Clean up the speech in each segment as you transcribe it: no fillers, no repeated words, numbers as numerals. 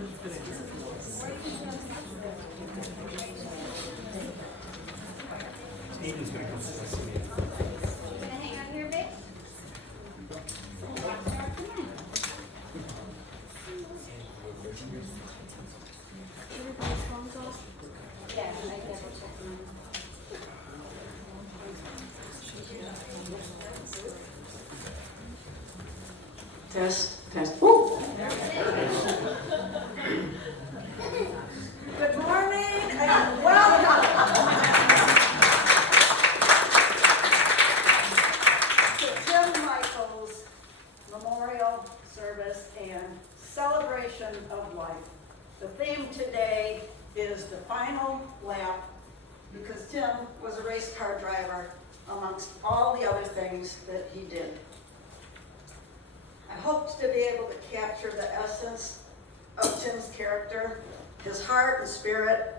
Aiden's gonna come see me. Gonna hang on here, babe? Everybody's phones off? Yeah, I double checked mine. Test. Woo! Good morning and welcome to Tim Michael's memorial service and celebration of life. The theme today is the final lap, because Tim was a race car driver amongst all the other things that he did. I hoped to be able to capture the essence of Tim's character, his heart and spirit,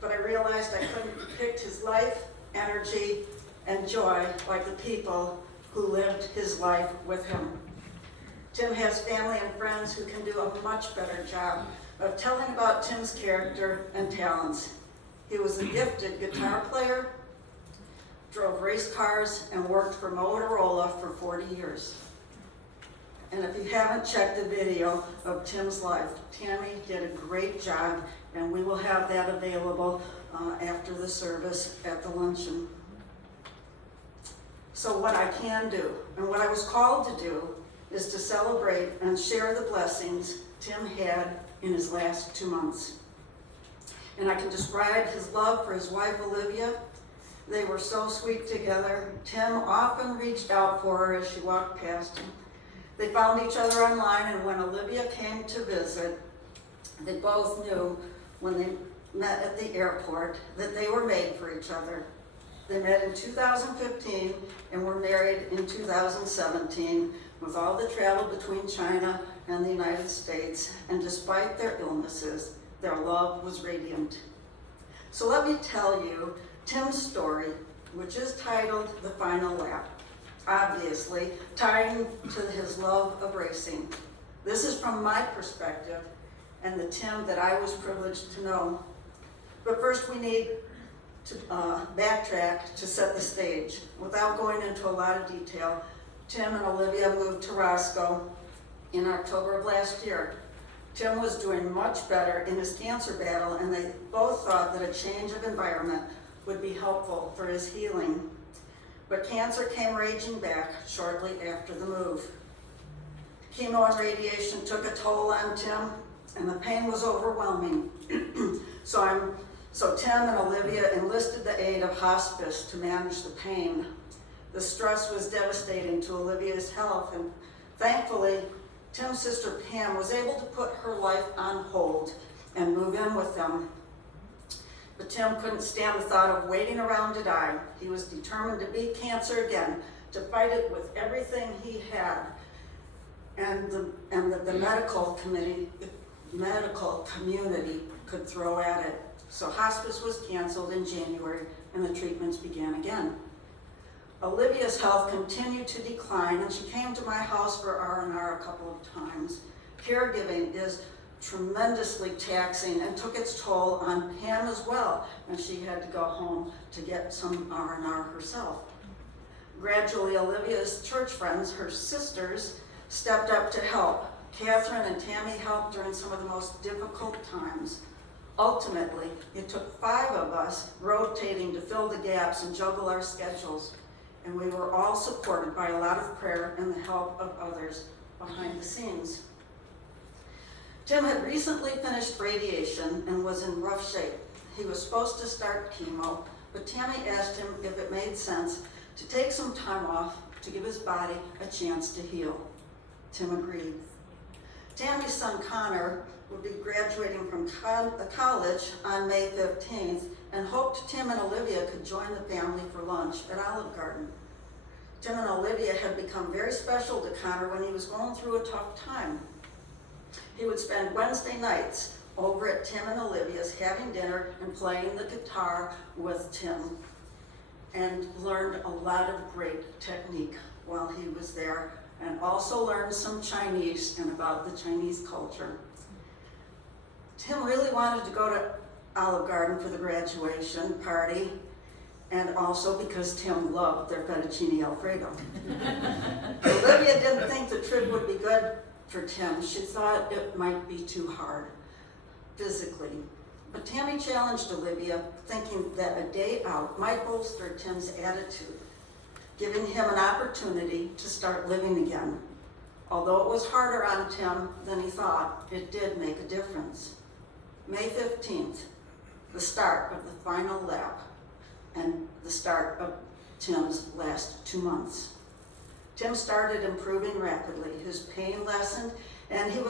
but I realized I couldn't depict his life, energy, and joy like the people who lived his life with him. Tim has family and friends who can do a much better job of telling about Tim's character and talents. He was a gifted guitar player, drove race cars, and worked for Motorola for 40 years. And if you haven't checked the video of Tim's life, Tammy did a great job, and we will have that available after the service at the luncheon. So what I can do, and what I was called to do, is to celebrate and share the blessings Tim had in his last 2 months. And I can describe his love for his wife, Olivia. They were so sweet together. Tim often reached out for her as she walked past him. They found each other online, and when Olivia came to visit, they both knew when they met at the airport that they were made for each other. They met in 2015 and were married in 2017 with all the travel between China and the United States, and despite their illnesses, their love was radiant. So let me tell you Tim's story, which is titled The Final Lap. Obviously, tying to his love of racing. This is from my perspective and the Tim that I was privileged to know. But first we need to backtrack to set the stage. Without going into a lot of detail, Tim and Olivia moved to Roscoe in October of last year. Tim was doing much better in his cancer battle, and they both thought that a change of environment would be helpful for his healing. But cancer came raging back shortly after the move. Chemo and radiation took a toll on Tim, and the pain was overwhelming. So Tim and Olivia enlisted the aid of hospice to manage the pain. The stress was devastating to Olivia's health, and thankfully, Tim's sister Pam was able to put her life on hold and move in with them. But Tim couldn't stand the thought of waiting around to die. He was determined to beat cancer again, to fight it with everything he had. And the medical community could throw at it. So hospice was canceled in January, and the treatments began again. Olivia's health continued to decline, and she came to my house for R&R a couple of times. Caregiving is tremendously taxing and took its toll on Pam as well, and she had to go home to get some R&R herself. Gradually, Olivia's church friends, her sisters, stepped up to help. Catherine and Tammy helped during some of the most difficult times. Ultimately, it took 5 of us rotating to fill the gaps and juggle our schedules, and we were all supported by a lot of prayer and the help of others behind the scenes. Tim had recently finished radiation and was in rough shape. He was supposed to start chemo, but Tammy asked him if it made sense to take some time off to give his body a chance to heal. Tim agreed. Tammy's son Connor would be graduating from college on May 15th and hoped Tim and Olivia could join the family for lunch at Olive Garden. Tim and Olivia had become very special to Connor when he was going through a tough time. He would spend Wednesday nights over at Tim and Olivia's having dinner and playing the guitar with Tim, and learned a lot of great technique while he was there, and also learned some Chinese and about the Chinese culture. Tim really wanted to go to Olive Garden for the graduation party, and also because Tim loved their fettuccine Alfredo. Olivia didn't think the trip would be good for Tim. She thought it might be too hard physically. But Tammy challenged Olivia, thinking that a day out might bolster Tim's attitude, giving him an opportunity to start living again. Although it was harder on Tim than he thought, it did make a difference. May 15th, the start of the final lap and the start of Tim's last 2 months. Tim started improving rapidly. His pain lessened, and the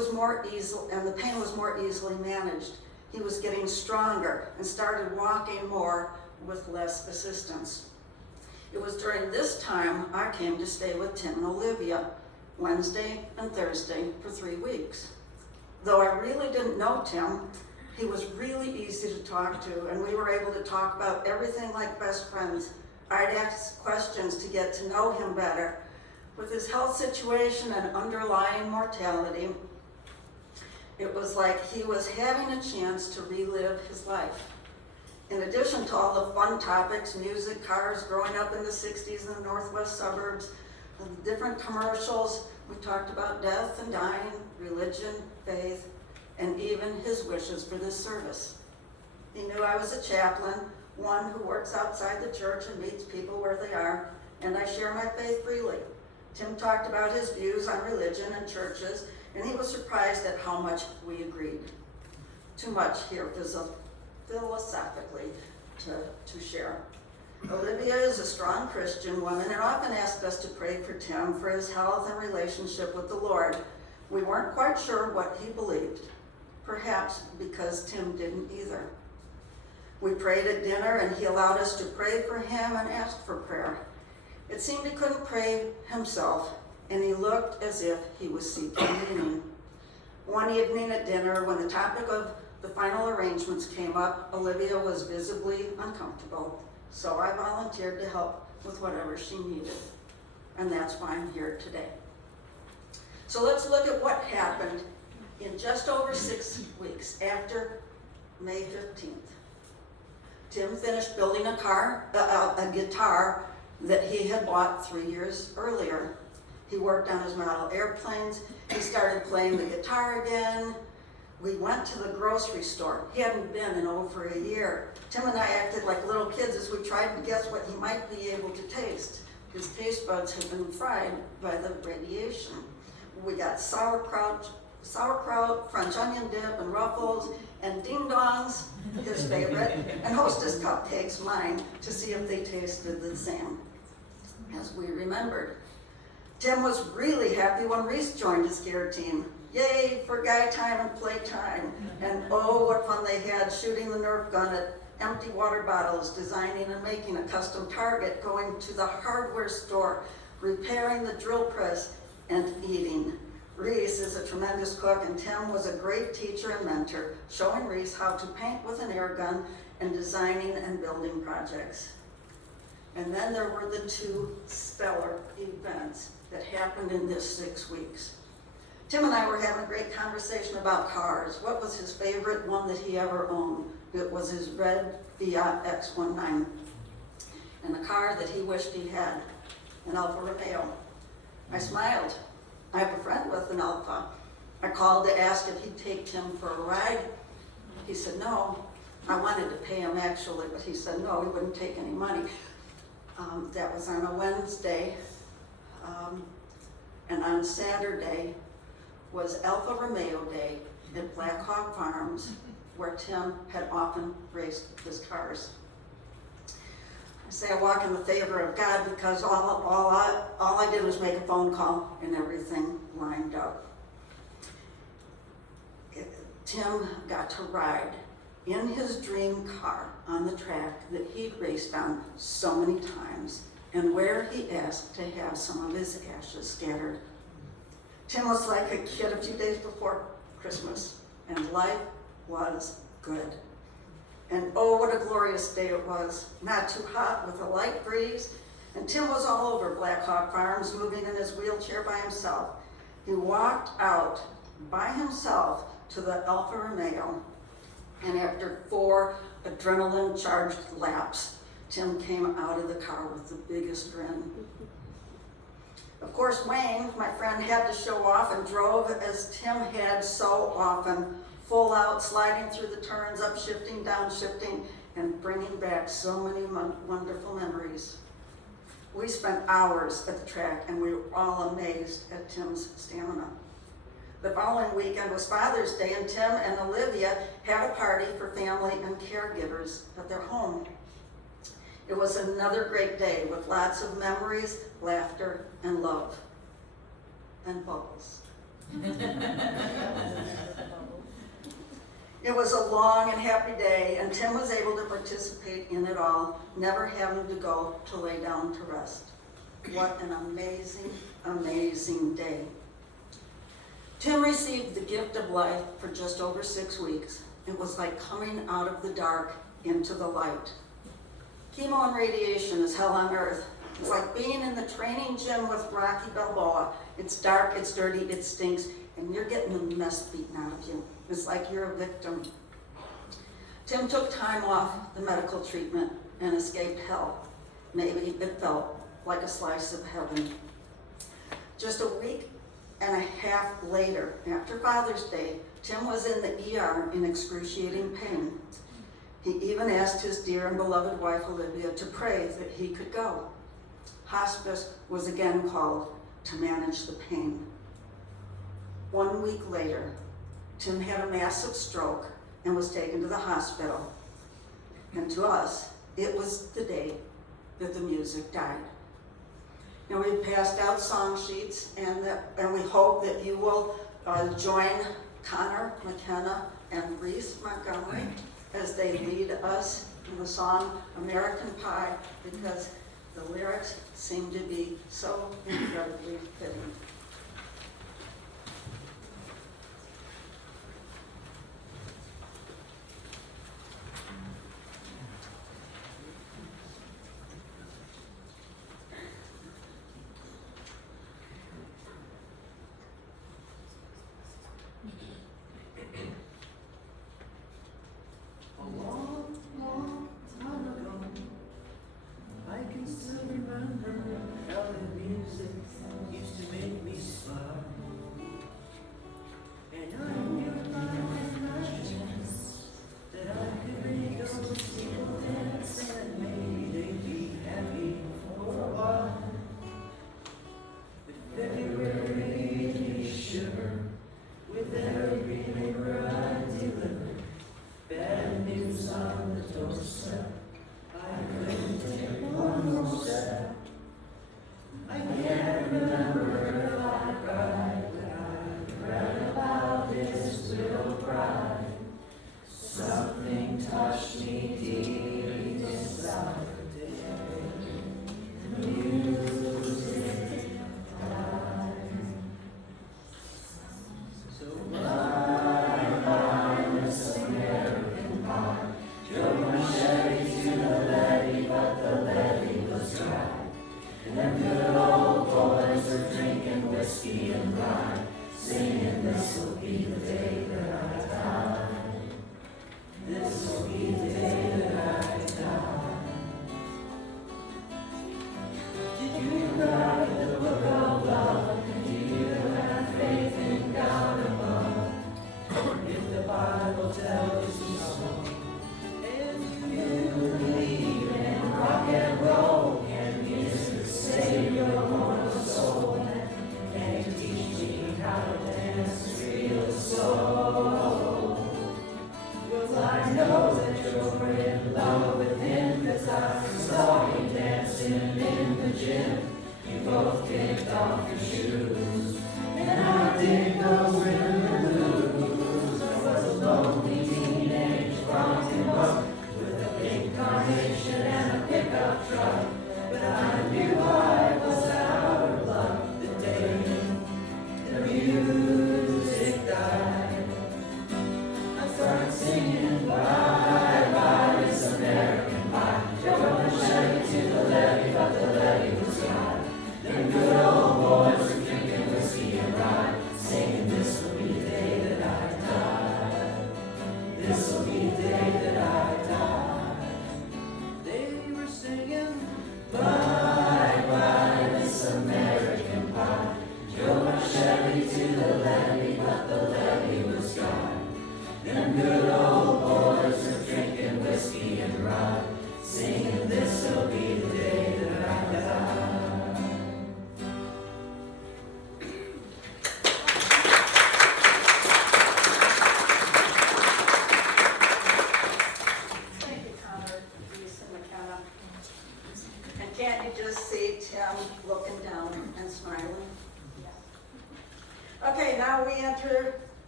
pain was more easily managed. He was getting stronger and started walking more with less assistance. It was during this time I came to stay with Tim and Olivia, Wednesday and Thursday for 3 weeks. Though I really didn't know Tim, he was really easy to talk to, and we were able to talk about everything like best friends. I'd ask questions to get to know him better. With his health situation and underlying mortality, it was like he was having a chance to relive his life. In addition to all the fun topics, music, cars, growing up in the 60s in the northwest suburbs, the different commercials, we talked about death and dying, religion, faith, and even his wishes for this service. He knew I was a chaplain, one who works outside the church and meets people where they are, and I share my faith freely. Tim talked about his views on religion and churches, and he was surprised at how much we agreed. Too much here philosophically to share. Olivia is a strong Christian woman and often asked us to pray for Tim for his health and relationship with the Lord. We weren't quite sure what he believed, perhaps because Tim didn't either. We prayed at dinner, and he allowed us to pray for him and asked for prayer. It seemed he couldn't pray himself, and he looked as if he was seeking meaning. One evening at dinner, when the topic of the final arrangements came up, Olivia was visibly uncomfortable, so I volunteered to help with whatever she needed, and that's why I'm here today. So let's look at what happened in just over 6 weeks after May 15th. Tim finished building a guitar that he had bought 3 years earlier. He worked on his model airplanes. He started playing the guitar again. We went to the grocery store. He hadn't been in over a year. Tim and I acted like little kids as we tried to guess what he might be able to taste. His taste buds had been fried by the radiation. We got sauerkraut, French onion dip, and Ruffles, and Ding Dongs, his favorite, and Hostess cupcakes, mine, to see if they tasted the same as we remembered. Tim was really happy when Reese joined his gear team. Yay for guy time and play time. And oh, what fun they had shooting the Nerf gun at empty water bottles, designing and making a custom target, going to the hardware store, repairing the drill press, and eating. Reese is a tremendous cook, and Tim was a great teacher and mentor, showing Reese how to paint with an air gun and designing and building projects. And then there were the 2 stellar events that happened in this 6 weeks. Tim and I were having a great conversation about cars. What was his favorite one that he ever owned? It was his red Fiat X19, and the car that he wished he had, an Alfa Romeo. I smiled. I have a friend with an Alfa. I called to ask if he'd take Tim for a ride. He said no. I wanted to pay him actually, but he said no, he wouldn't take any money. That was on a Wednesday. And on Saturday was Alfa Romeo Day at Black Hawk Farms, where Tim had often raced his cars. I say I walk in the favor of God because all I did was make a phone call and everything lined up. Tim got to ride in his dream car on the track that he'd raced on so many times, and where he asked to have some of his ashes scattered. Tim was like a kid a few days before Christmas, and life was good. And oh, what a glorious day it was. Not too hot, with a light breeze, and Tim was all over Black Hawk Farms, moving in his wheelchair by himself. He walked out by himself to the Alfa Romeo, And after 4 adrenaline-charged laps, Tim came out of the car with the biggest grin. Of course, Wayne, my friend, had to show off and drove as Tim had so often, full out, sliding through the turns, upshifting, downshifting, and bringing back so many wonderful memories. We spent hours at the track, and we were all amazed at Tim's stamina. The following weekend was Father's Day, and Tim and Olivia had a party for family and caregivers at their home. It was another great day with lots of memories, laughter, and love. And bubbles. It was a long and happy day, and Tim was able to participate in it all, never having to go to lay down to rest. What an amazing, amazing day. Tim received the gift of life for just over 6 weeks. It was like coming out of the dark into the light. Chemo and radiation is hell on earth. It's like being in the training gym with Rocky Balboa. It's dark, it's dirty, it stinks, and you're getting the mess beaten out of you. It's like you're a victim. Tim took time off the medical treatment and escaped hell. Maybe it felt like a slice of heaven. Just a week and a half later, after Father's Day, Tim was in the ER in excruciating pain. He even asked his dear and beloved wife Olivia to pray that he could go. Hospice was again called to manage the pain. 1 week later, Tim had a massive stroke and was taken to the hospital. And to us, it was the day that the music died. Now, we've passed out song sheets, and we hope that you will join Connor McKenna and Reese Montgomery as they lead us in the song American Pie, because the lyrics seem to be so incredibly fitting. A long, long time ago, I can still remember how the music used to make me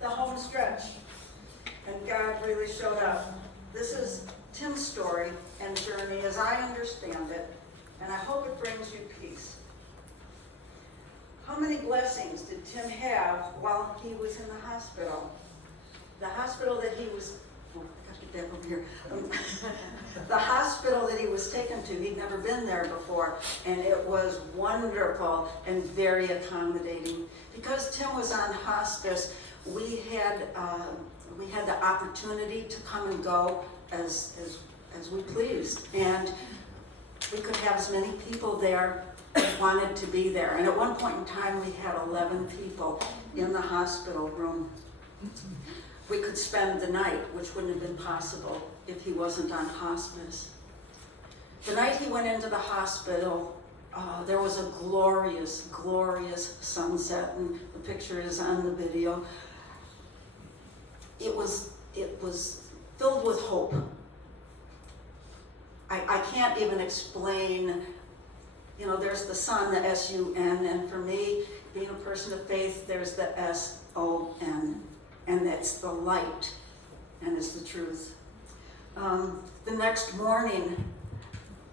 the home stretch, and God really showed up. This is Tim's story and journey as I understand it, and I hope it brings you peace. How many blessings did Tim have while he was in the hospital? The hospital that he was, oh, I gotta get that over here. The hospital that he was taken to, he'd never been there before, and it was wonderful and very accommodating. Because Tim was on hospice, we had the opportunity to come and go as we pleased, and we could have as many people there as wanted to be there. And at one point in time, we had 11 people in the hospital room. We could spend the night, which wouldn't have been possible if he wasn't on hospice. The night he went into the hospital, there was a glorious, glorious sunset, and the picture is on the video. It was filled with hope. I can't even explain, there's the sun, the S-U-N, and for me, being a person of faith, there's the S-O-N, and that's the light, and it's the truth. The next morning,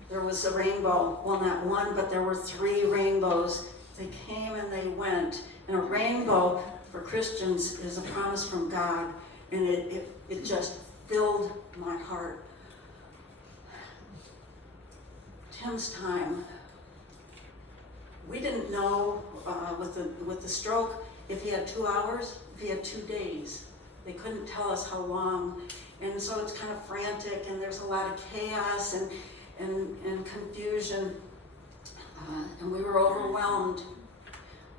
there was a rainbow. Well, not one, but there were 3 rainbows. They came and they went. And a rainbow for Christians is a promise from God, and it just filled my heart. Tim's time. We didn't know with the stroke if he had 2 hours, if he had 2 days. They couldn't tell us how long, and so it's kind of frantic, and there's a lot of chaos and confusion, and we were overwhelmed.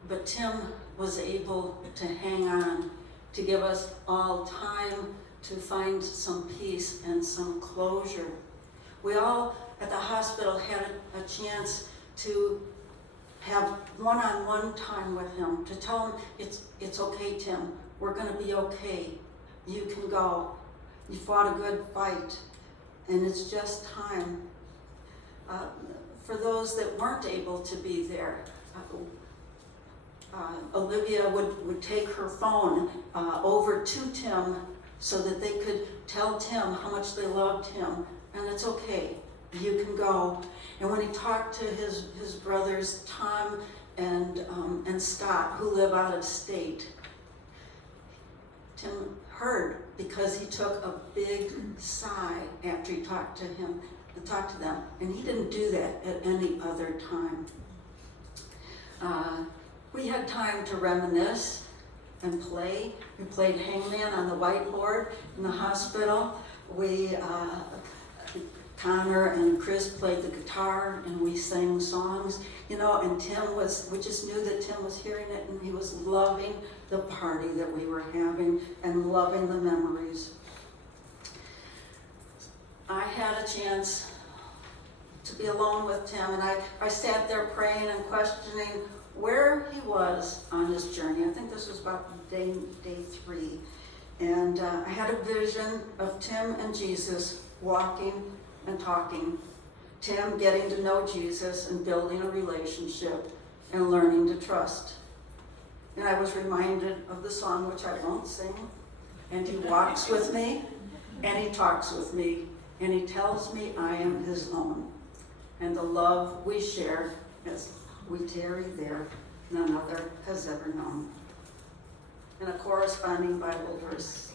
But Tim was able to hang on, to give us all time to find some peace and some closure. We all at the hospital had a chance to have one-on-one time with him, to tell him, it's okay, Tim, we're gonna be okay. You can go. You fought a good fight, and it's just time. For those that weren't able to be there, Olivia would take her phone over to Tim so that they could tell Tim how much they loved him, and it's okay, you can go. And when he talked to his brothers, Tom and Scott, who live out of state, Tim heard, because he took a big sigh after he talked to them, and he didn't do that at any other time. We had time to reminisce and play. We played hangman on the whiteboard in the hospital. Connor and Chris played the guitar, and we sang songs, and we just knew that Tim was hearing it, and he was loving the party that we were having and loving the memories. I had a chance to be alone with Tim, and I sat there praying and questioning where he was on his journey. I think this was about day 3. And I had a vision of Tim and Jesus walking and talking. Tim getting to know Jesus and building a relationship and learning to trust. And I was reminded of the song, which I won't sing. And he walks with me, and he talks with me, and he tells me I am his own. And the love we share as we tarry there, none other has ever known. And a corresponding Bible verse.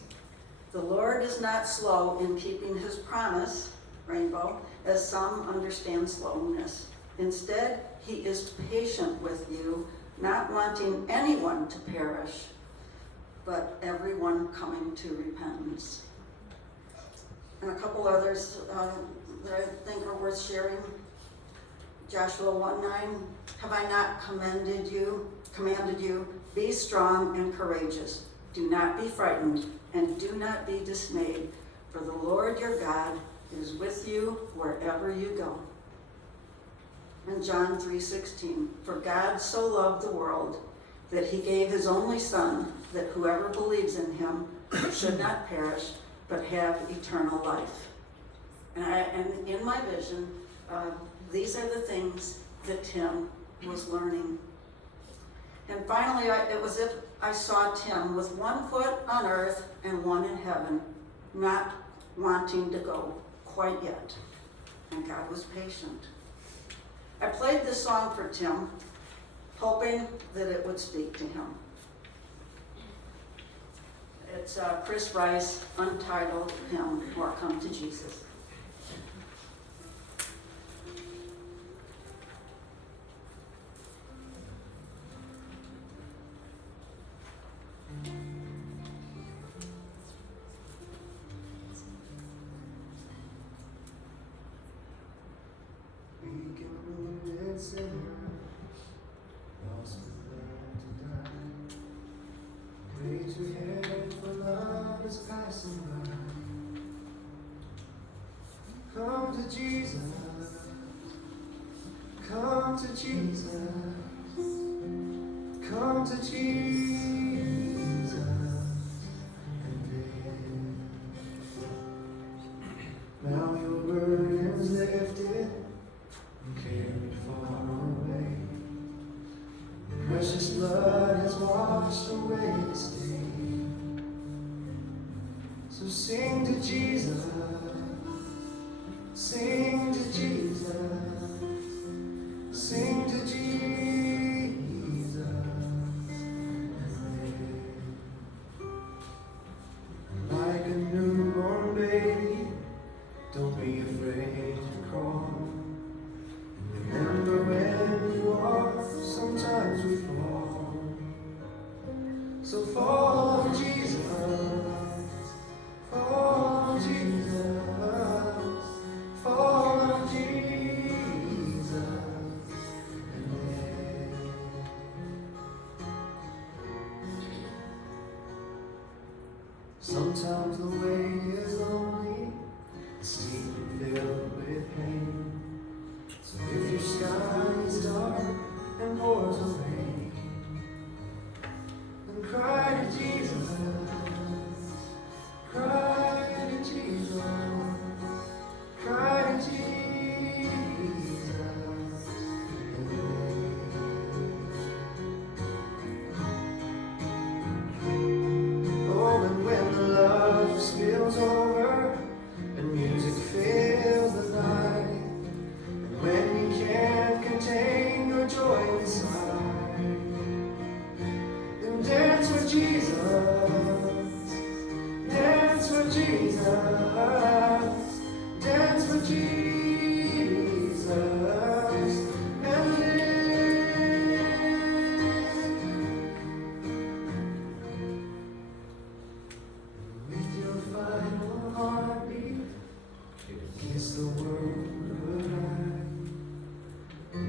The Lord is not slow in keeping his promise, rainbow, as some understand slowness. Instead, he is patient with you, not wanting anyone to perish, but everyone coming to repentance. And a couple others that I think are worth sharing. Joshua 1:9, have I not commanded you, be strong and courageous. Do not be frightened and do not be dismayed, for the Lord your God is with you wherever you go. And John 3:16, for God so loved the world that he gave his only Son, that whoever believes in him should not perish, but have eternal life. And in my vision, these are the things that Tim was learning. And finally, it was as if I saw Tim with one foot on earth and one in heaven, not wanting to go quite yet. And God was patient. I played this song for Tim, hoping that it would speak to him. It's Chris Rice, Untitled Hymn, or Come to Jesus. Weak and wounded sinner, lost and love to die. Pray to heaven for love is passing by. Come to Jesus, come to Jesus, come to Jesus, and live. Now your burden's lifted, carried far away. Precious blood has washed away the stain. So sing to Jesus, sing to Jesus, sing to Jesus, and live. Like a newborn baby, don't be afraid to crawl. Remember when you walk, sometimes we fall. So fall on Jesus, fall on Jesus, fall on Jesus, and live. Sometimes the way is lonely, steep and filled with pain. So if your sky is dark and pours a rain, then cry to Jesus, cry to Jesus, cry to Jesus, and live. Oh, and when the love spills over and music fills the night, when you can't contain your joy inside, then dance with Jesus, dance with Jesus, dance with Jesus, and live. With your final heartbeat, kiss the world goodbye.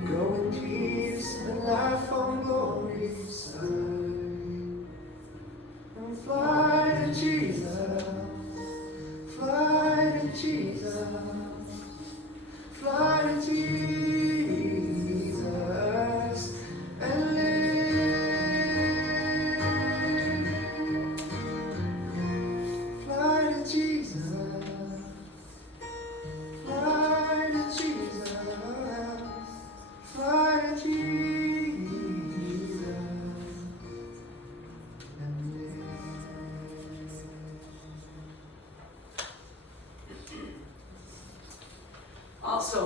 Go in peace and life on glory's side, and fly to Jesus, fly to Jesus, fly to Jesus, and live. Fly to Jesus, fly to Jesus, fly to Jesus, and live. Also,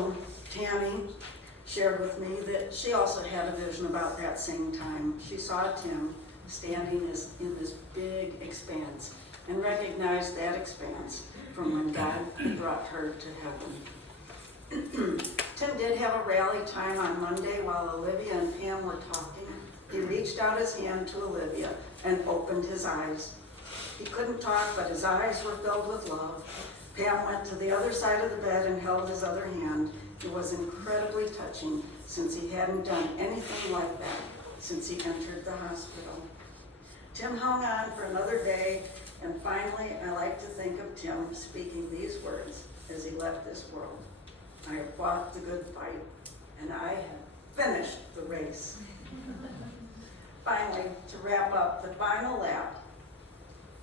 Tammy shared with me that she also had a vision about that same time. She saw Tim standing in this big expanse and recognized that expanse from when God brought her to heaven. Tim did have a rally time on Monday while Olivia and Pam were talking. He reached out his hand to Olivia and opened his eyes. He couldn't talk, but his eyes were filled with love. Pam went to the other side of the bed and held his other hand. It was incredibly touching since he hadn't done anything like that since he entered the hospital. Tim hung on for another day, and finally I like to think of Tim speaking these words as he left this world. I have fought the good fight, and I have finished the race. Finally, to wrap up the final lap,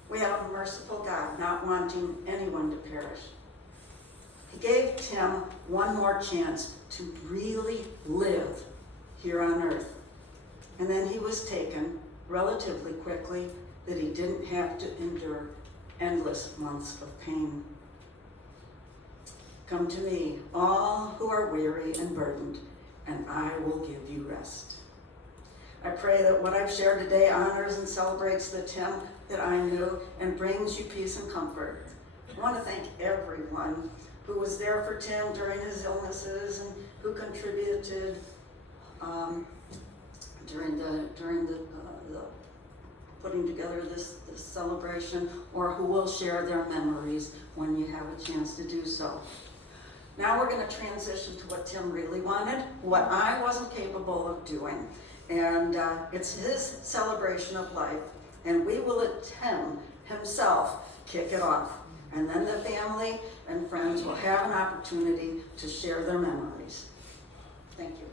we have a merciful God not wanting anyone to perish. He gave Tim one more chance to really live here on earth. and then he was taken relatively quickly, that he didn't have to endure endless months of pain. Come to me, all who are weary and burdened, and I will give you rest. I pray that what I've shared today honors and celebrates the Tim that I knew and brings you peace and comfort. I want to thank everyone who was there for Tim during his illnesses and who contributed during the putting together this celebration, or who will share their memories when you have a chance to do so. Now we're going to transition to what Tim really wanted, what I wasn't capable of doing. And it's his celebration of life, and we will let him himself kick it off. And then the family and friends will have an opportunity to share their memories. Thank you.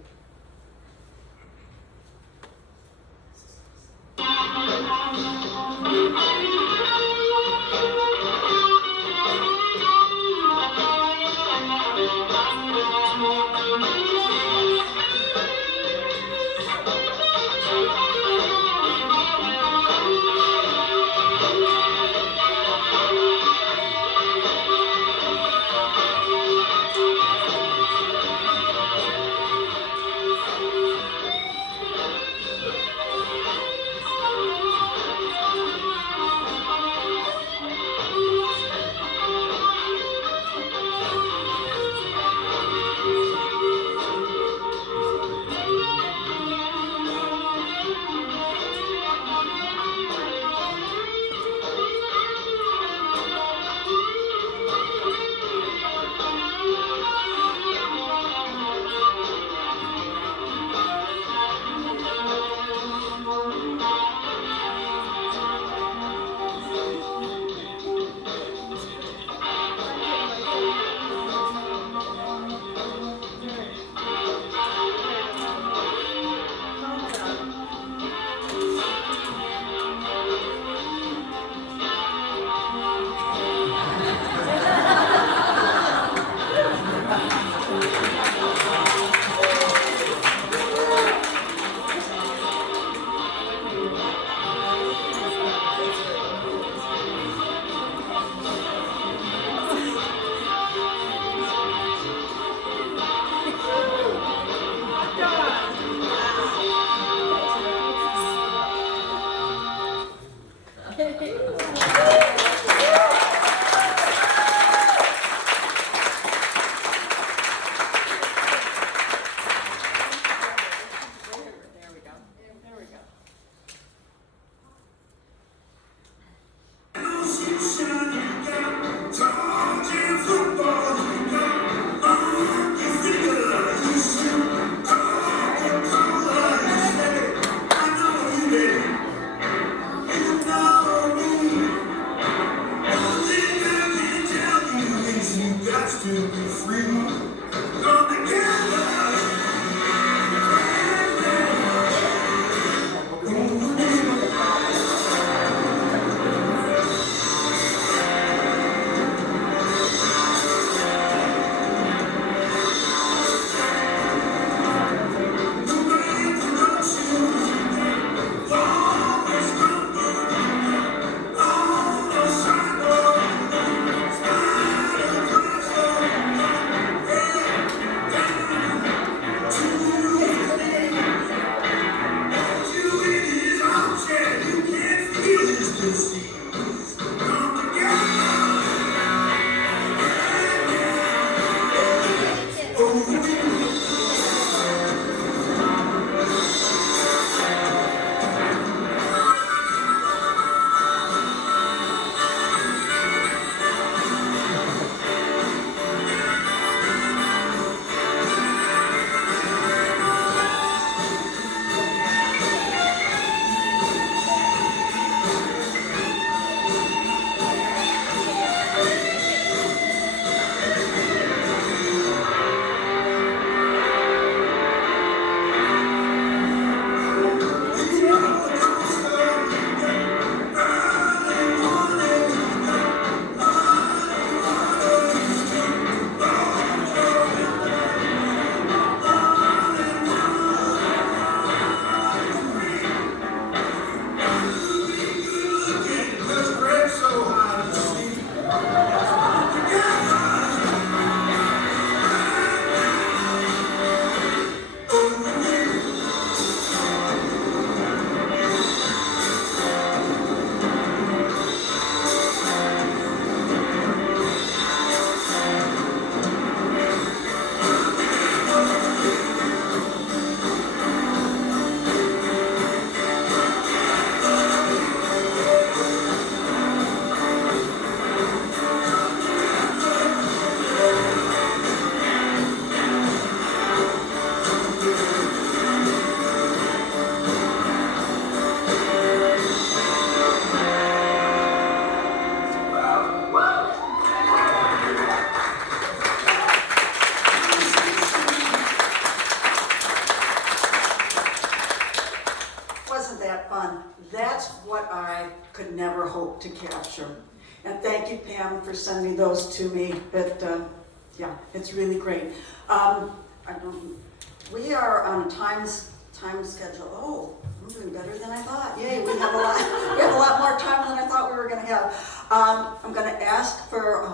Rapture. And thank you, Pam, for sending those to me. But yeah, it's really great. We are on a time schedule. Oh, I'm doing better than I thought. Yay, we have a lot. We have a lot more time than I thought we were going to have. I'm going to ask for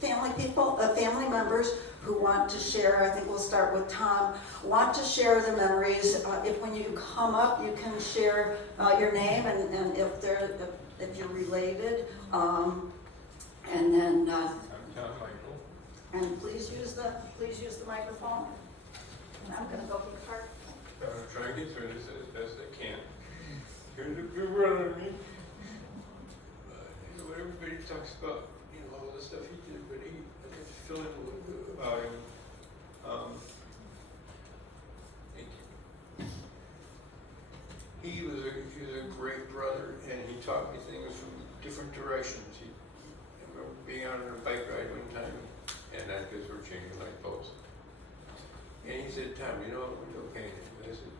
family members who want to share. I think we'll start with Tom. Want to share the memories. If when you come up, you can share your name and if you're related. And then. I'm Tom Michael. And please use the microphone. And I'm going to go get a card. I'm going to try and get through this as best I can. Here's a good run on me. Everybody talks about, all the stuff he did, but I have to fill in a little bit about him. Thank you. He was a great brother, and he taught me things from different directions. I remember being out on a bike ride one time, and that's because we're changing light bulbs. And he said, Tom, no pain. I said,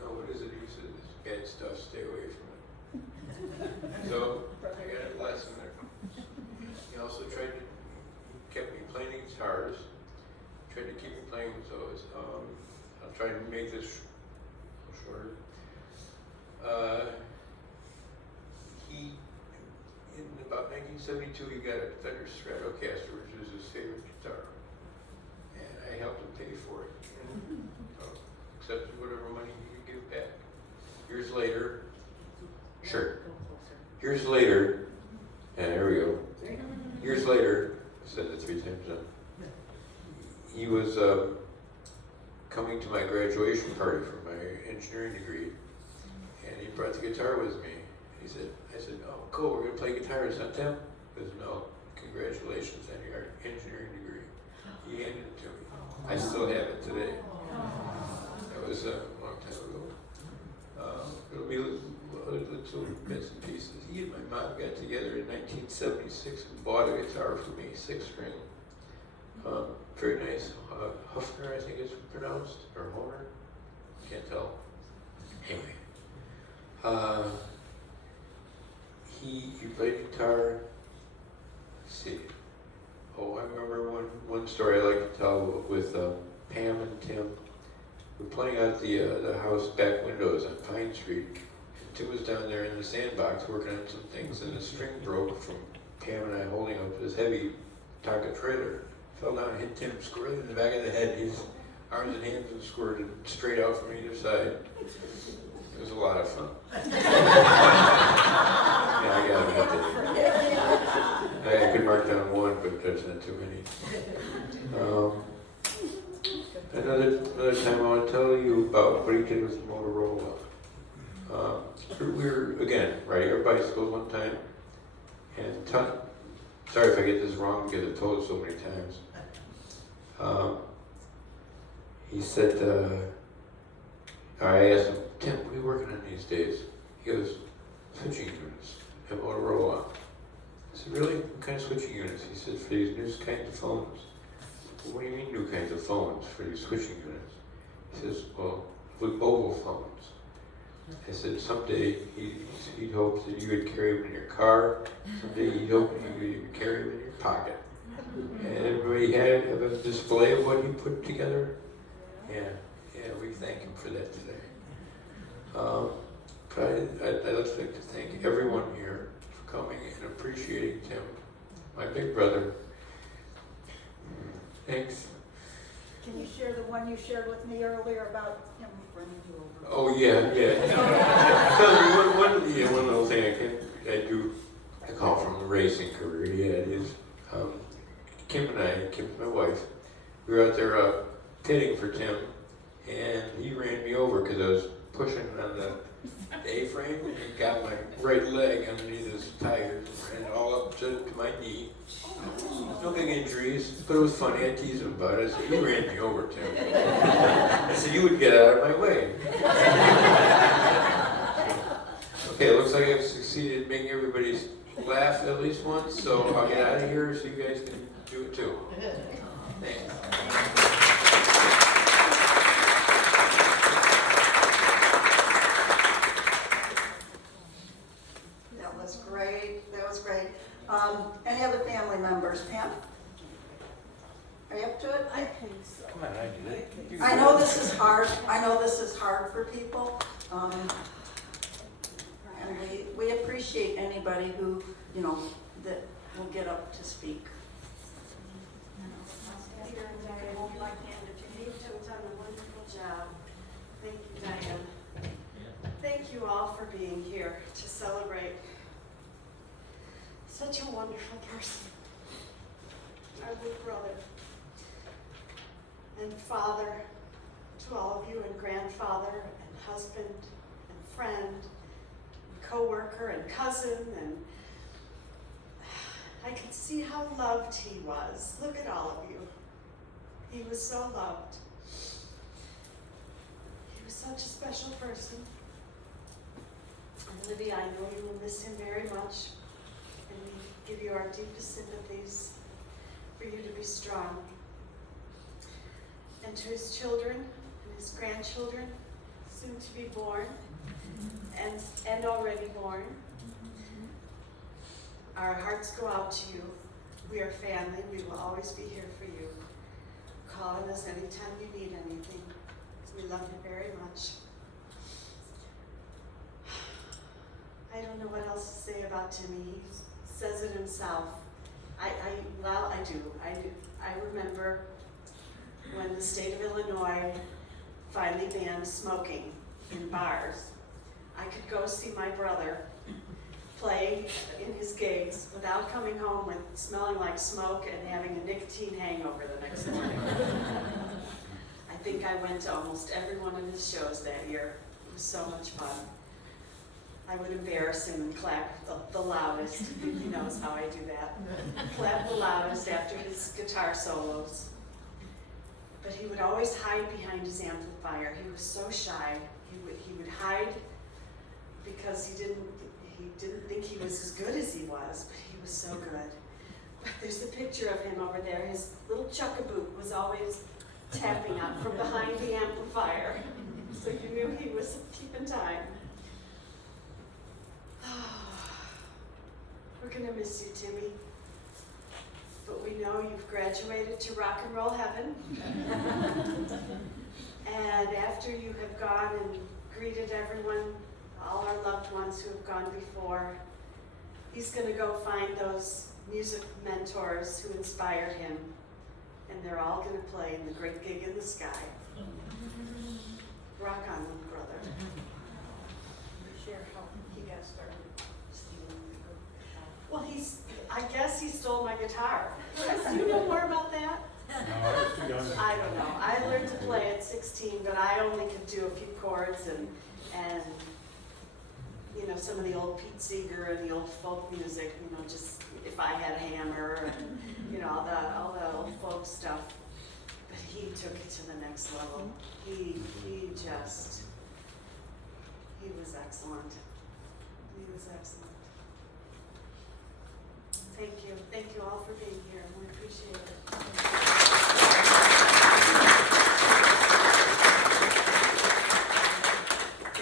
no, what is it? He said, this bad stuff, stay away from it. So I got a lesson there. He also kept me playing guitars, tried to keep me playing with those. I'll try to make this shorter. In about 1972, he got a Fender Stratocaster, which was his favorite guitar. And I helped him pay for it. And, accepted whatever money he could give back. Years later, and there we go. Years later, I said that 3 times now. He was coming to my graduation party for my engineering degree, and he brought the guitar with me. I said, oh, cool, we're gonna play guitars, huh, Tim? He goes, no, congratulations on your engineering degree. He handed it to me. I still have it today. That was a long time ago. It'll be little bits and pieces. He and my mom got together in 1976 and bought a guitar for me, 6-string. Very nice. Hufner, I think it's pronounced, or Honer. Can't tell. Anyway. He played guitar. Let's see. Oh, I remember one story I like to tell with Pam and Tim. We're playing out the house back windows on Pine Street. And Tim was down there in the sandbox working on some things, and the string broke from Pam and I holding up this heavy Tonka trailer. Fell down and hit Tim squarely in the back of the head. His arms and hands were squirted straight out from either side. It was a lot of fun. Yeah, I gotta admit that. I could mark down 1, but there's not too many. Another time I want to tell you about what he did with Motorola. We were, again, riding our bicycles one time, and sorry if I get this wrong because I've told it so many times. He said, I asked him, Tim, what are you working on these days? He goes, switching units at Motorola. I said, really? What kind of switching units? He said, for these new kinds of phones. Well, what do you mean new kinds of phones for these switching units? He says, well, with mobile phones. I said, someday he'd hope that you would carry them in your car. Someday he'd hope that you would carry them in your pocket. And everybody had a display of what he put together. Yeah, we thank him for that today. But I'd like to thank everyone here for coming and appreciating Tim, my big brother. Thanks. Can you share the one you shared with me earlier about him running you over? Oh yeah. One little thing I call from a racing career. Yeah, it is. Kim's my wife. We were out there pitting for Tim, and he ran me over because I was pushing on the A-frame and got my right leg underneath his tires and all up to my knee. No big injuries, but it was funny. I teased him about it. I said, you ran me over, Tim. I said, you would get out of my way. Okay, it looks like I've succeeded in making everybody laugh at least once, so I'll get out of here so you guys can do it too. Thanks. That was great. Any other family members? Pam? Are you up to it? I think so. Come on, I do it. You I can know do it. this is hard. I know this is hard for people. And we appreciate anybody who, that will get up to speak. Peter and Diane, hold my hand if you need to. It's done a wonderful job. Thank you, Diane. Thank you all for being here to celebrate such a wonderful person, our little brother and father to all of you, and grandfather and husband and friend, and co-worker and cousin, and I could see how loved he was. Look at all of you. He was so loved. He was such a special person. And Libby, I know you will miss him very much, and we give you our deepest sympathies for you to be strong. And to his children and his grandchildren, soon to be born, and already born, our hearts go out to you. We are family. We will always be here for you. Call on us anytime you need anything. We love you very much. I don't know what else to say about Timmy. He says it himself. I do. I remember when the state of Illinois finally banned smoking in bars. I could go see my brother play in his gigs without coming home with smelling like smoke and having a nicotine hangover the next morning. I think I went to almost every one of his shows that year. It was so much fun. I would embarrass him and clap the loudest. He knows how I do that. Clap the loudest after his guitar solos. But he would always hide behind his amplifier. He was so shy. He would hide because he didn't think he was as good as he was, but he was so good. But there's a picture of him over there. His little chuckaboot was always tapping up from behind the amplifier. So you knew he was keeping time. We're gonna miss you, Timmy. But we know you've graduated to rock and roll heaven. And after you have gone and greeted everyone, all our loved ones who have gone before, he's gonna go find those music mentors who inspired him. And they're all gonna play in the great gig in the sky. Rock on, little brother. Share how he got started. Well, I guess he stole my guitar. Do you know more about that? No, I was too young. I don't know. I learned to play at 16, but I only could do a few chords and some of the old Pete Seeger and the old folk music, just if I had a hammer and, all the old folk stuff. But he took it to the next level. He was excellent. He was excellent. Thank you. Thank you all for being here. We appreciate it.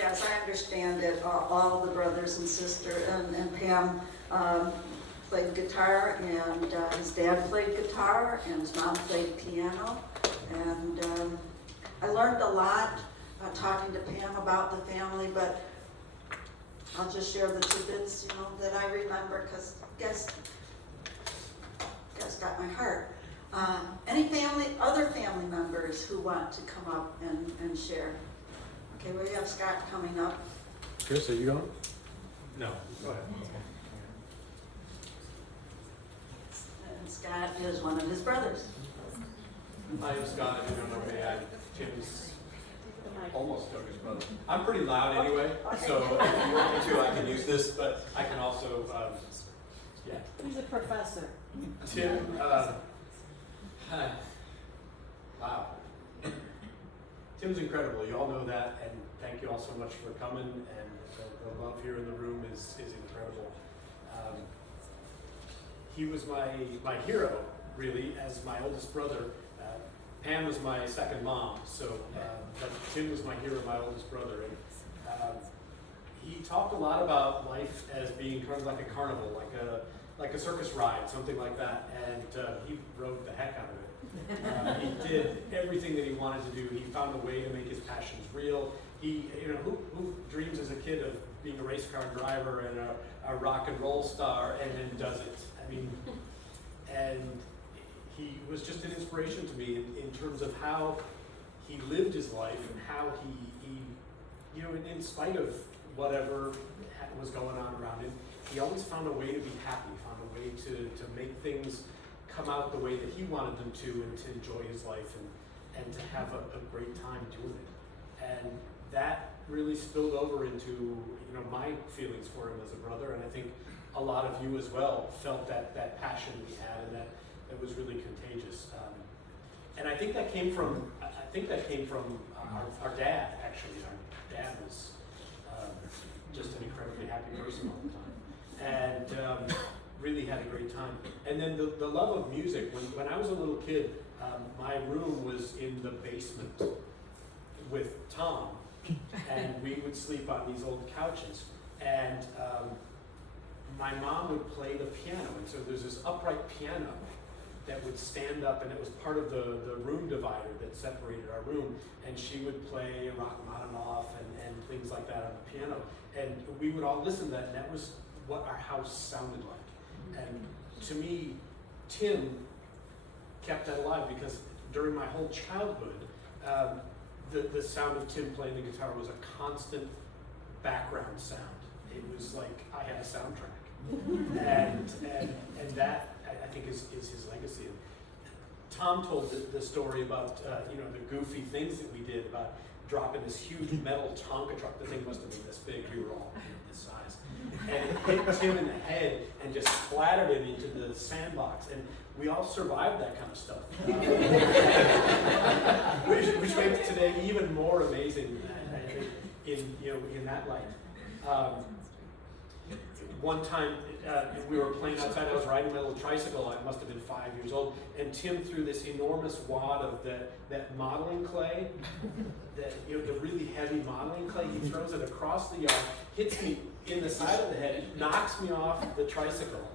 As I understand it, all the brothers and sisters, and Pam played guitar, and his dad played guitar, and his mom played piano. And I learned a lot talking to Pam about the family, but I'll just share the tidbits, that I remember, because you guys got my heart. Any other family members who want to come up and share? Okay, we have Scott coming up. Chris, are you going? No, go ahead. And Scott is one of his brothers. Hi, I'm Scott. If you don't know me, I'm Tim's almost youngest brother. I'm pretty loud anyway, so if you want me to, I can use this, but I can also, yeah. He's a professor. Tim, wow. Tim's incredible. You all know that, and thank you all so much for coming, and the love here in the room is incredible. He was my hero, really, as my oldest brother. Pam was my second mom, so but Tim was my hero, my oldest brother. And he talked a lot about life as being kind of like a carnival, like like a circus ride, something like that, and he rode the heck out of it. He did everything that he wanted to do. He found a way to make his passions real. He, who dreams as a kid of being a race car driver and a rock and roll star and then does it? I mean, and he was just an inspiration to me in terms of how he lived his life and how he in spite of whatever was going on around him, he always found a way to be happy, found a way to make things come out the way that he wanted them to, and to enjoy his life and to have a great time doing it. And that really spilled over into my feelings for him as a brother, and I think a lot of you as well felt that passion we had, and that was really contagious. And I think that came from our dad, actually. Our dad was just an incredibly happy person all the time, and really had a great time. And then the love of music. When I was a little kid, my room was in the basement with Tom, and we would sleep on these old couches. And my mom would play the piano, and so there's this upright piano that would stand up, and it was part of the room divider that separated our room, and she would play Rachmaninoff and things like that on the piano, and we would all listen to that, and that was what our house sounded like. And to me, Tim kept that alive, because during my whole childhood, the sound of Tim playing the guitar was a constant background sound. It was like I had a soundtrack, and that I think is his legacy. Tom told the story about the goofy things that we did, about dropping this huge metal Tonka truck. The thing must have been this big. We were all this size, and it hit Tim in the head and just splattered him into the sandbox. And we all survived that kind of stuff, which makes today even more amazing in that light. One time we were playing outside. I was riding my little tricycle. I must have been 5 years old, and Tim threw this enormous wad of that modeling clay, the really heavy modeling clay. He throws it across the yard, hits me in the side of the head, knocks me off the tricycle.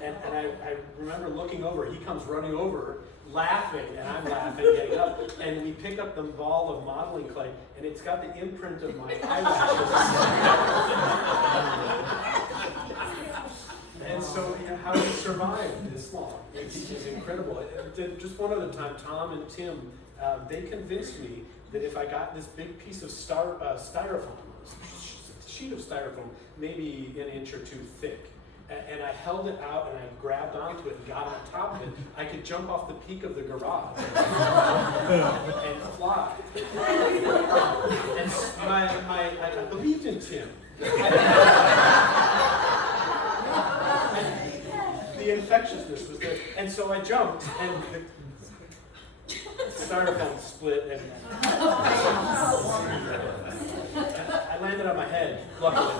And I remember looking over. He comes running over, laughing, and I'm laughing, getting up. And we pick up the ball of modeling clay, and it's got the imprint of my eyelashes. And so, how he survived this long is incredible. Just one other time, Tom and Tim, they convinced me that if I got this big piece of styrofoam, a sheet of styrofoam, maybe an inch or two thick, and I held it out and I grabbed onto it and got on top of it, I could jump off the peak of the garage and fly. And I believed in Tim. The infectiousness was there. And so I jumped, and the styrofoam split, and I landed on my head, luckily.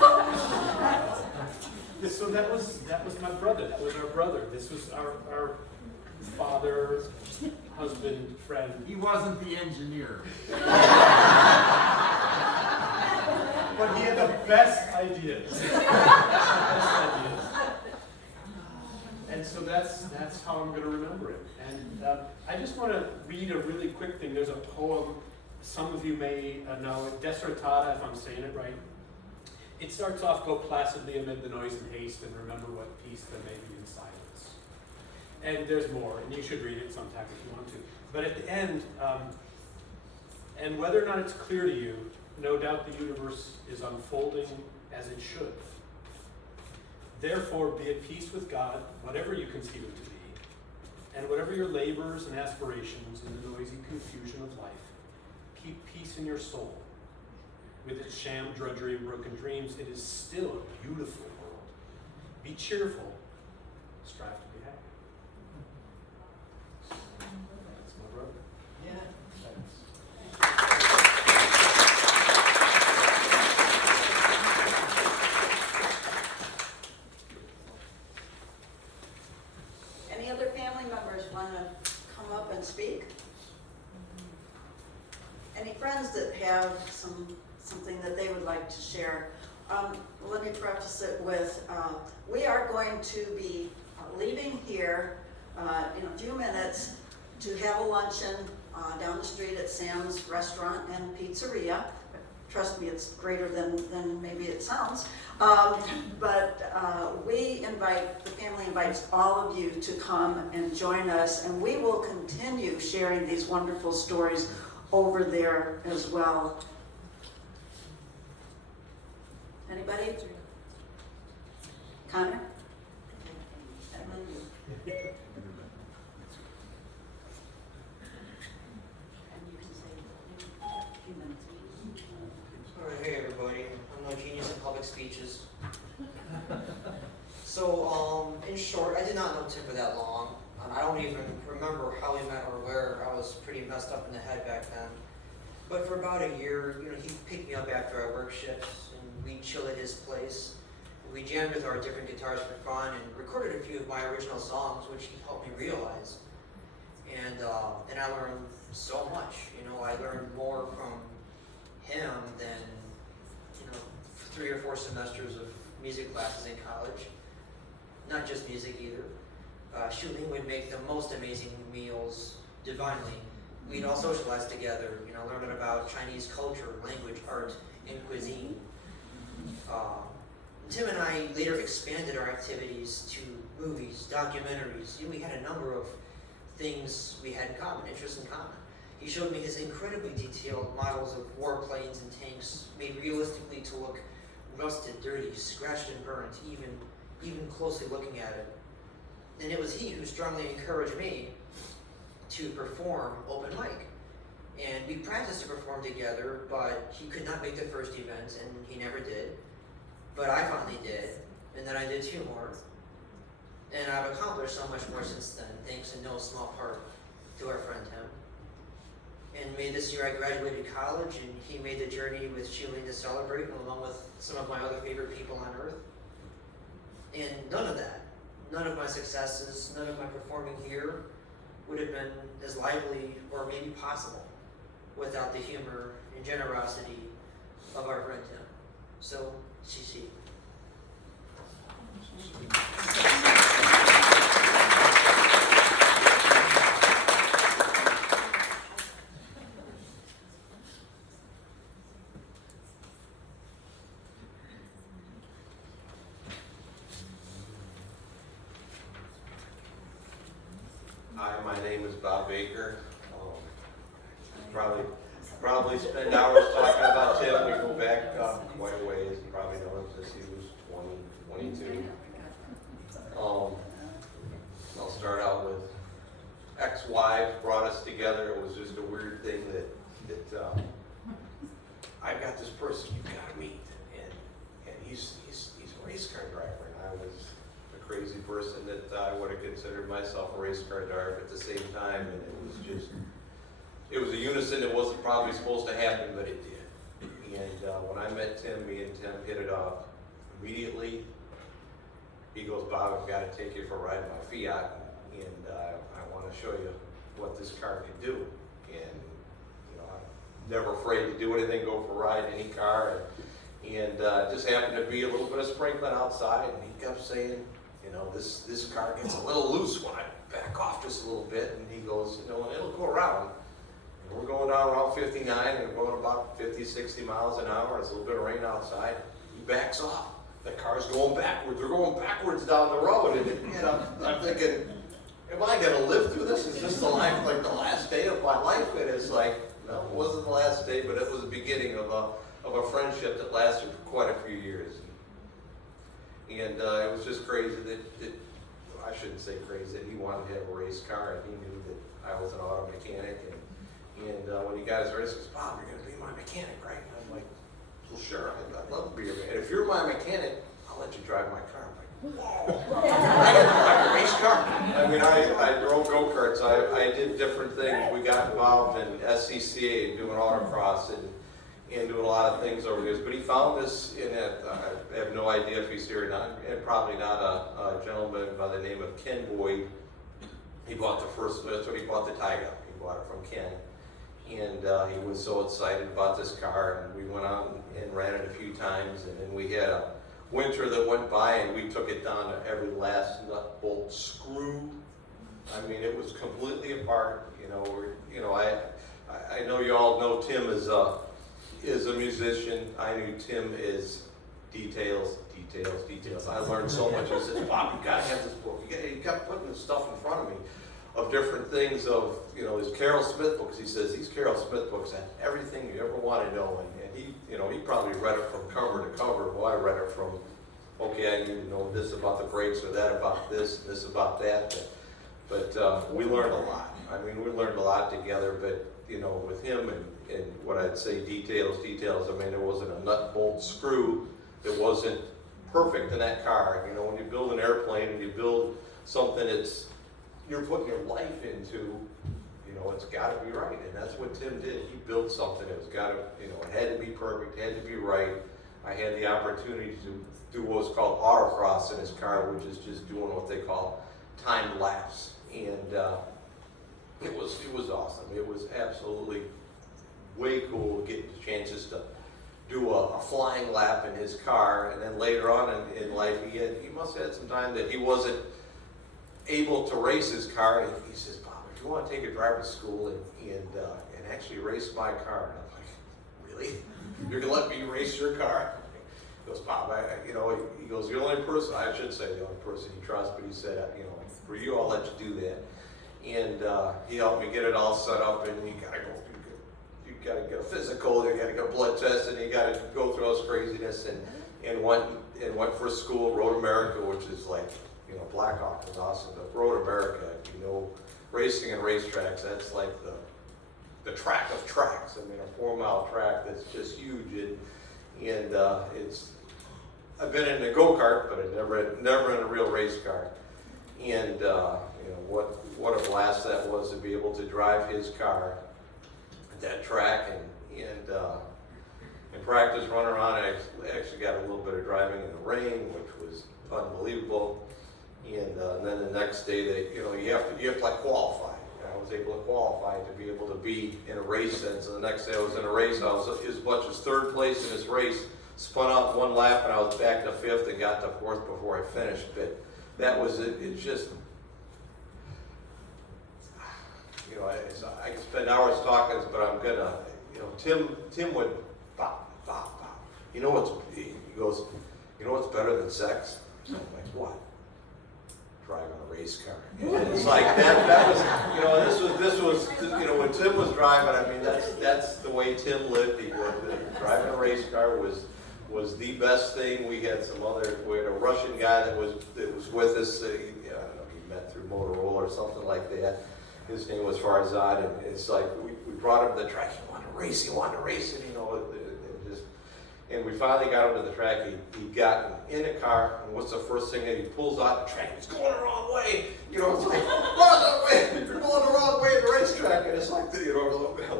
So that was my brother. That was our brother. This was our father, husband, friend. He wasn't the engineer. But he had the best ideas. And so that's how I'm going to remember it. And I just want to read a really quick thing. There's a poem some of you may know it, Despertada, if I'm saying it right. It starts off, go placidly amid the noise and haste, and remember what peace there may be in silence. And there's more, and you should read it sometime if you want to. But at the end, and whether or not it's clear to you, no doubt the universe is unfolding as it should. Therefore, be at peace with God, whatever you conceive it to be, and whatever your labors and aspirations in the noisy confusion of life, keep peace in your soul. With its sham, drudgery, and broken dreams, it is still a beautiful world. Be cheerful. Strive to be happy. That's my brother. Yeah. Any other family members want to come up and speak? Any friends that have something that they would like to share? Let me preface it with, we are going to be leaving here in a few minutes to have a luncheon down the street at Sam's Restaurant and Pizzeria. Trust me, it's greater than maybe it sounds. But the family invites all of you to come and join us, and we will continue sharing these wonderful stories over there as well. Anybody? Connor? Hey everybody, I'm no genius in public speeches. So, in short, I did not know Tim for that long. I don't even remember how we met or where. I was pretty messed up in the head back then. But for about a year, he picked me up after our work shifts, and we'd chill at his place. We jammed with our different guitars for fun and recorded a few of my original songs, which he helped me realize. And I learned so much. I learned more from him than 3 or 4 semesters of music classes in college. Not just music either. Shulin would make the most amazing meals divinely. We'd all socialize together, learning about Chinese culture, language, art, and cuisine. Tim and I later expanded our activities to movies, documentaries. We had a number of things we had in common, interests in common. He showed me his incredibly detailed models of warplanes and tanks, made realistically to look rusted, dirty, scratched and burnt, even closely looking at it. And it was he who strongly encouraged me to perform open mic. And we practiced to perform together, but he could not make the first event, and he never did. But I finally did, and then I did 2 more. And I've accomplished so much more since then, thanks in no small part to our friend Tim. And May this year I graduated college, and he made the journey with Shulin to celebrate, along with some of my other favorite people on earth. And none of that, none of my successes, none of my performing here would have been as lively or maybe possible without the humor and generosity of our friend Tim. So, Shishi. Hi, my name is Bob Baker. Probably spend hours talking about Tim. We go back quite a ways. You probably know him since he was 20, 22. I'll start out with ex-wives brought us together. It was just a weird thing that I've got this person you've got to meet, and he's a race car driver, and I was a crazy person that I would have considered myself a race car driver at the same time, and it was a unison that wasn't probably supposed to happen, but it did. And when I met Tim, me and Tim hit it off immediately. He goes, Bob, I've got to take you for a ride in my Fiat, and I want to show you what this car can do. And I'm never afraid to do anything, go for a ride in any car. And it just happened to be a little bit of sprinkling outside, and he kept saying, this car gets a little loose when I back off just a little bit. And he goes, and it'll go around. And we're going down Route 59, and we're going about 50, 60 miles an hour. There's a little bit of rain outside. He backs off. The car's going backwards. They're going backwards down the road. And I'm thinking, am I going to live through this? Is this the last day of my life? And it's like, no, it wasn't the last day, but it was the beginning of a friendship that lasted for quite a few years. And it was just crazy that I shouldn't say crazy, that he wanted to have a race car, and he knew that I was an auto mechanic. And when he got his race, he goes, Bob, you're going to be my mechanic, right? And I'm like, well, sure, I'd love to be your man. If you're my mechanic, I'll let you drive my car. I'm like, whoa, I get to drive a race car. I mean, I drove go-karts. I did different things. We got involved in SCCA and doing autocross and doing a lot of things over the years. But he found this in it. I have no idea if he's here or not. And probably not a gentleman by the name of Ken Boyd. He bought that's what he bought the Tiger. He bought it from Ken. And he was so excited about this car, and we went out and ran it a few times, and then we had a winter that went by, and we took it down to every last nut, bolt, screw. I mean, it was completely apart. I know you all know Tim is a musician. I knew Tim is details. I learned so much. He says, Bob, you gotta have this book. He kept putting this stuff in front of me of different things of, his Carol Smith books. He says, these Carol Smith books have everything you ever want to know. And he probably read it from cover to cover. Well, I read it from, okay, I need to know this about the brakes or that about this, and this about that. But we learned a lot. I mean, we learned a lot together, but, with him and what I'd say details. I mean, there wasn't a nut, bolt, screw that wasn't perfect in that car. When you build an airplane and you build something you're putting your life into, it's got to be right. And that's what Tim did. He built something. It was got to, it had to be perfect, had to be right. I had the opportunity to do what was called autocross in his car, which is just doing what they call timed laps. And it was awesome. It was absolutely way cool getting the chances to do a flying lap in his car. And then later on in life, he must have had some time that he wasn't able to race his car. And he says, Bob, if you want to take a driver's school and actually race my car. And I'm like, really? You're going to let me race your car? He goes, Bob, he goes, the only person, I shouldn't say the only person he trusts, but he said, for you, I'll let you do that. And he helped me get it all set up, and you gotta get a physical, you gotta get a blood test, and you gotta go through all this craziness, and went for school, Road America, which is like, Blackhawk is awesome, but Road America, racing and racetracks, that's like the track of tracks. I mean, a 4-mile track that's just huge, and I've been in a go-kart, but I never in a real race car. And what a blast that was to be able to drive his car at that track and practice, run around. I actually got a little bit of driving in the rain, which was unbelievable. And then the next day, you have to like qualify. I was able to qualify to be able to be in a race then. So the next day I was in a race. I was as much as third place in this race. Spun out one lap and I was back to fifth and got to fourth before I finished. But that was it. It's just, I could spend hours talking, but I'm gonna, Tim would, Bob. He goes, what's better than sex? I'm like, what? Driving a race car. And it's like that was, this was, when Tim was driving, I mean, that's the way Tim lived. Driving a race car was the best thing. We had a Russian guy that was with us. I don't know, he met through Motorola or something like that. His name was Farzad, and it's like we brought him to the track. He wanted to race, and and we finally got him to the track. He'd gotten in a car, and what's the first thing that he pulls out the track? He's going the wrong way. It's like, that way. You're going the wrong way at the racetrack, and it's like the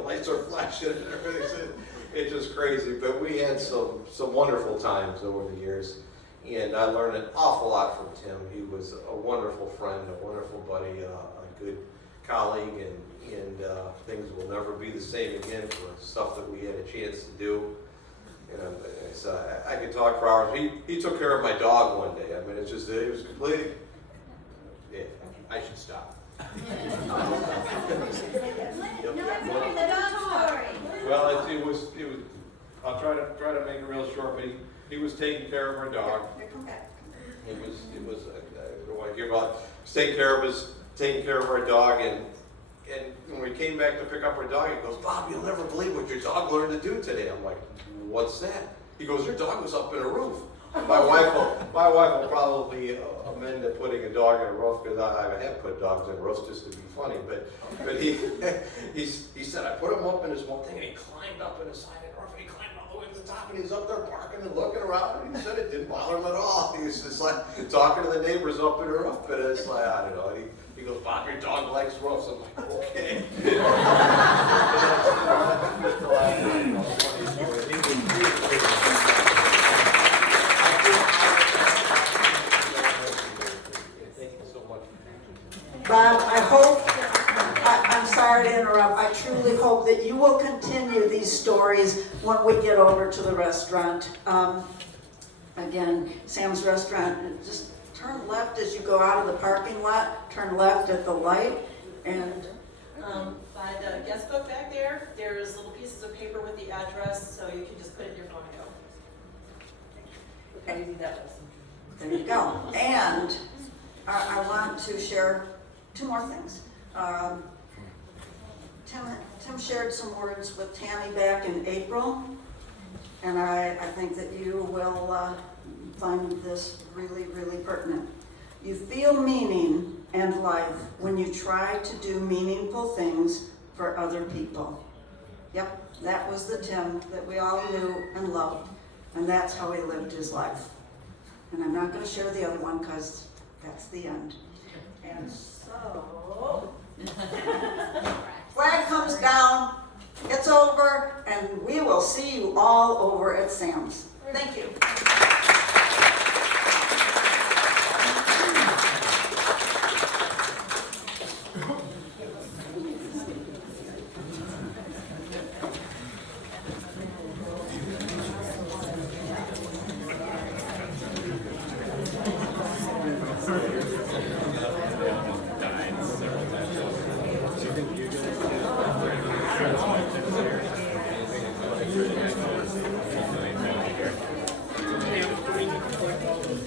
lights are flashing and everything. It's just crazy. But we had some wonderful times over the years, and I learned an awful lot from Tim. He was a wonderful friend, a wonderful buddy, a good colleague, and things will never be the same again for stuff that we had a chance to do. I could talk for hours. He took care of my dog one day. I mean, it was completely. Yeah, I should stop. Well, it was. I'll try to make it real short. But he was taking care of our dog. It was. I don't want to give up. He was taking care of our dog, and when we came back to pick up our dog, he goes, Bob, you'll never believe what your dog learned to do today. I'm like, what's that? He goes, your dog was up in a roof. My wife will probably amend to putting a dog in a roof, because I have put dogs in roofs just to be funny. But he said, I put him up in this one thing, and he climbed up in the side of the roof, and he climbed all the way to the top, and he's up there barking and looking around, and he said it didn't bother him at all. He was just like talking to the neighbors up in the roof, but it's like, I don't know. He goes, Bob, your dog likes roofs. I'm like, okay. Bob, I hope I'm sorry to interrupt. I truly hope that you will continue these stories when we get over to the restaurant. Again, Sam's Restaurant, just turn left as you go out of the parking lot, turn left at the light, and By the guest book back there, there's little pieces of paper with the address, so you can just put it in your phone and go. Look how easy that was. there you go. And I want to share two more things. Tim shared some words with Tammy back in April, and I think that you will find this really, really pertinent. You feel meaning and life when you try to do meaningful things for other people. Yep, that was the Tim that we all knew and loved, and that's how he lived his life. And I'm not going to share the other one because that's the end. And so, flag comes down, it's over, and we will see you all over at Sam's. Thank you.